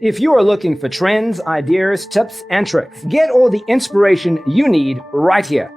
If you are looking for trends, ideas, tips, and tricks, get all the inspiration you need right here.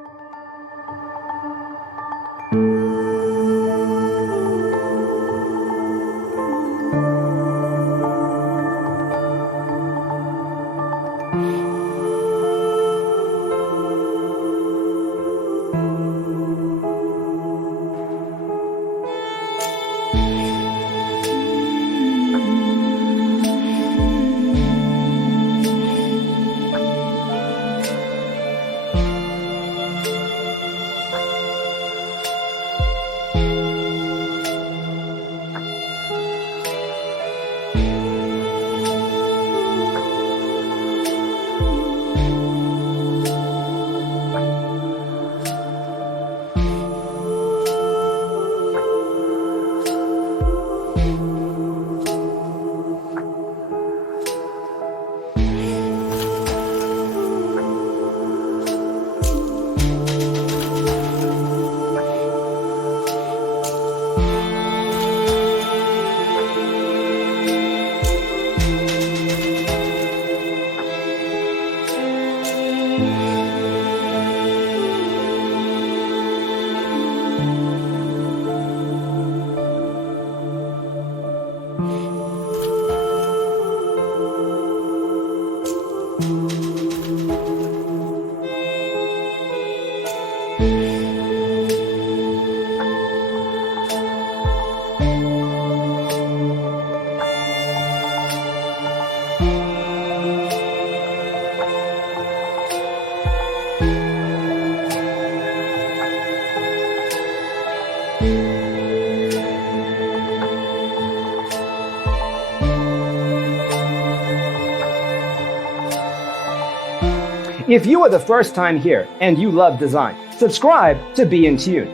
If you are the first time here and you love design, subscribe to be in tune.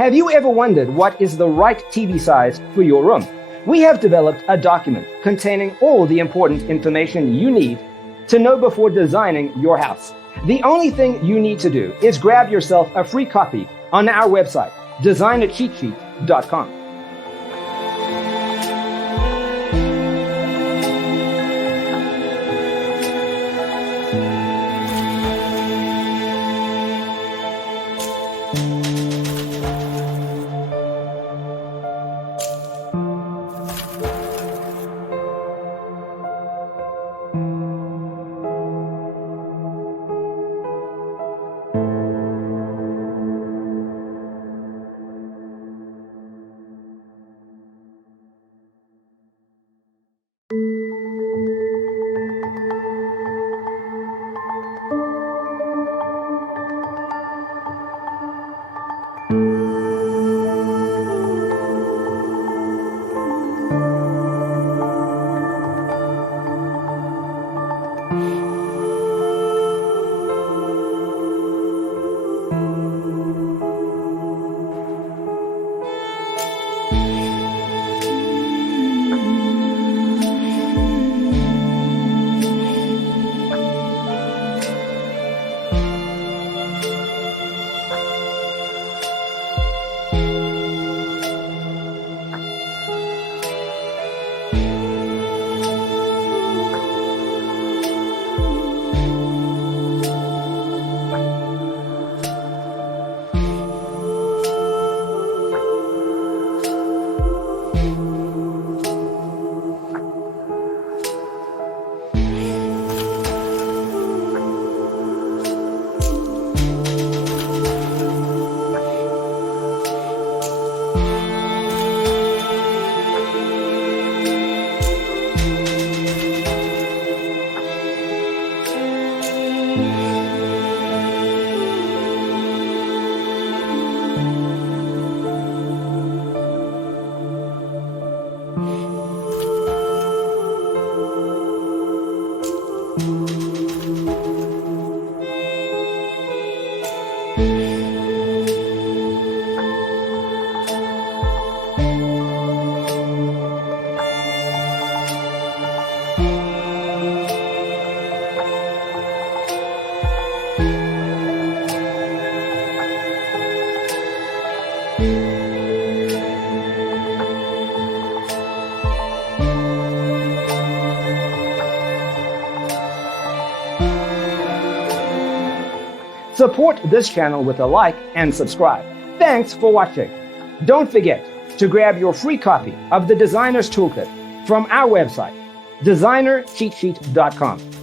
Have you ever wondered what is the right TV size for your room? We have developed a document containing all the important information you need to know before designing your house. The only thing you need to do is grab yourself a free copy on our website, designacheatsheet.com. Support this channel with a like and subscribe. Thanks for watching. Don't forget to grab your free copy of the Designer's Toolkit from our website, designercheatsheet.com.